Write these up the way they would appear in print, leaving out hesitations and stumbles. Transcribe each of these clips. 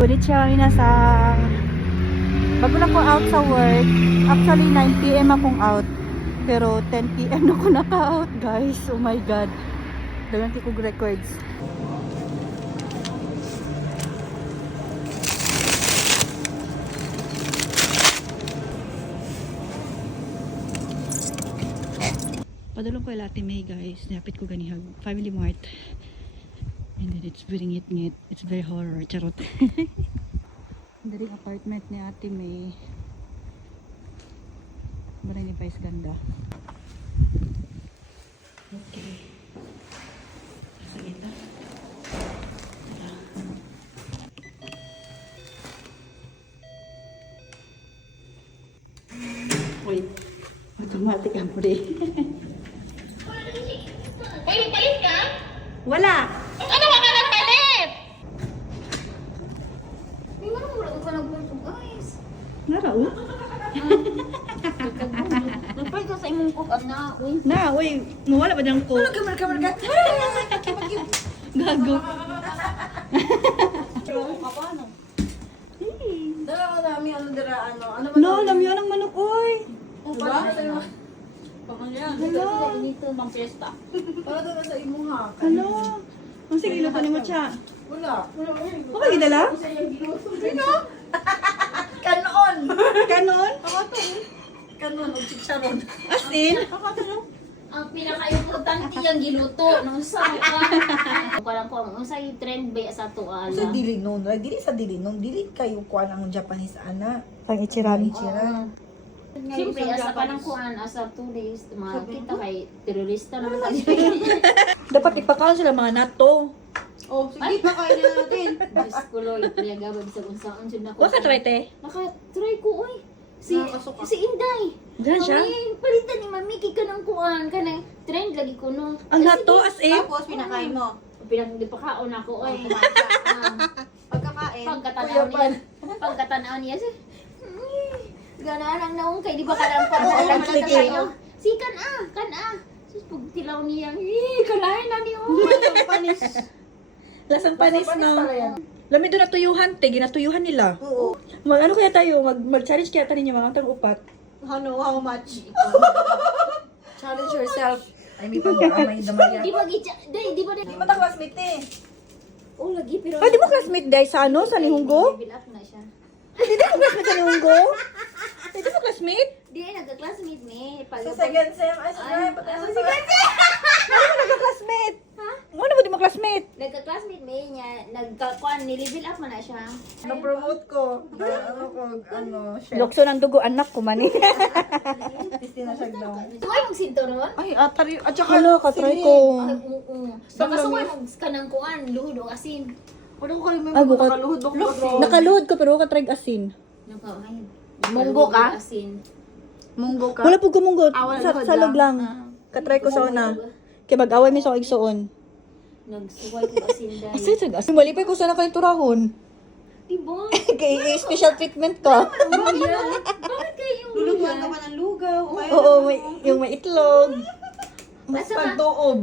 Ulit siya nasa bago na ko out sa work. Actually 9 PM akong out. Pero 10 PM na ko naka-out, guys. Oh my god. Dagan ko records. Padulong ko yung Latte May, guys. Napit ko ganihag Family Mart. And then it's very ngit-ngit. It's very horror. Charot. Daring apartment ni Ate May. Maray ni Vice ganda. Okay. Sa gitna. Wait. Automatic ang pre. Palit ka? Wala! Ano ka na palit? Hindi mo naman wala ka nagpunto, guys. Naraw? Nagpalit ka sa imong cook up na. Uy. Na, uy. Nawala ba dyan ko? Kamarga. Gago. Paano? Dala ka namin ano dira ano. Ano ba? No, alam yun ang manok, uy. Para sa imo. Pamangyan. Hello. Dito mang fiesta. Para dala sa imo ha. Ano? Ang sige, luto ni mo siya. Wala. Okay, gidala? Sino? Kanon. Kanon? Kanon og chicharon. As in? Ang pinaka-importante yung giluto nung sa parang ko ang usay trend ba sa to Sa dili nun, dili sa dili nun, dili kayo kuan ang Japanese ana. Pang ichiran. Ichiran. Siyempre, asa pa ng kuan, asa 2 days, makita kay terorista naman tayo. Dapat ipakaon sila mga nato. Oh, sige, pakain na natin. Diyos ko, Lord, pinagabag sa unsaan dyan ako. Waka try te? Naka-try ko, uy. Si Inday. Diyan siya? Mami, palitan ni Mami, kika ng kuan, kanang trend lagi ko no. Ang nato as in? Tapos, pinakain mo. Pinang pakaon ako, uy. Pagkakain. Pagkatanaw niya, ganaan ang naong kay di ba kanang pa Oo, alam sige. na tayo. Si kan sus pag tilaw niya, kalahin na ni Panis. Lasang panis no. Para yan. Lami doon natuyuhan te, ginatuyuhan nila. Oo. Ano kaya tayo? Mag-challenge kaya tayo ninyo mga tang upat. How much? Challenge yourself. Ay may pag-aamay damaya. Di ba di ba Hindi mo ta classmate eh. oh lagi pero Di mo classmate dahil sa ano? Sa Lihunggo? level up na siya. Hindi mo classmate sa Lihunggo? Hindi mo classmate? Di ay nagka-classmate me pag Sa second sem, ay sa Ay, pati sa ay, second Ano ba classmate? Ha? Ano ba di mo classmate? Nagka-classmate me niya, nagka-kuan ni level up man na siya. Na-promote ko. Chef. Lokso ng dugo, anak ko man eh. Christina Shagdaw. Suway mong sinturon? Ay, atari. At saka, Ano, katry ko. Ay, oo. Baka suway mong kanang kuan, luhod o asin. Wala ko kalimay Ah, mo bukat. nakaluhod ako. Nakaluhod ko pero katry asin. Munggo ka? Asin. Munggo ka? Wala po gumunggot. Wala Sa luhod salog lang. lang. Katry ko sa una. Kaya mag-away mi sa igsuon. Nagsuway ko asin dahil. Asin sa asin. Malipay ko sana kayong turahon. Diba? Kay special treatment ka. Bakit kayo yung Lulutuan ka pa ng lugaw. Oo, yung may itlog. Basta ka, pagtuob.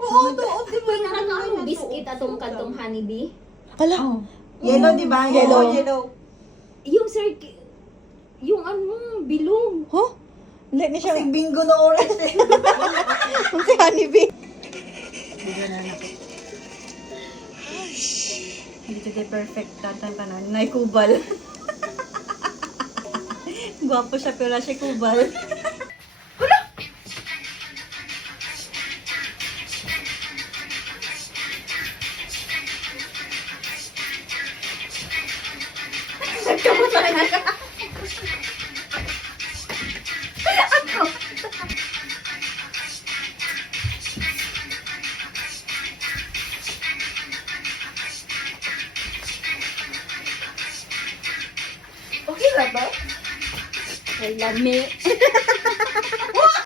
Oo, doon. Di ba yung ano, biscuit atong katong honeybee? Ala. Yellow, di ba? Yellow. Yellow. Yung yung ano, bilog. Huh? Hindi na siya. Kasi bingo na oras eh. Kung si Honeybee. Hindi today perfect. Tatang tanan. Nay kubal. Gwapo siya pero wala siya kubal. Okay na ba? Ay, lami.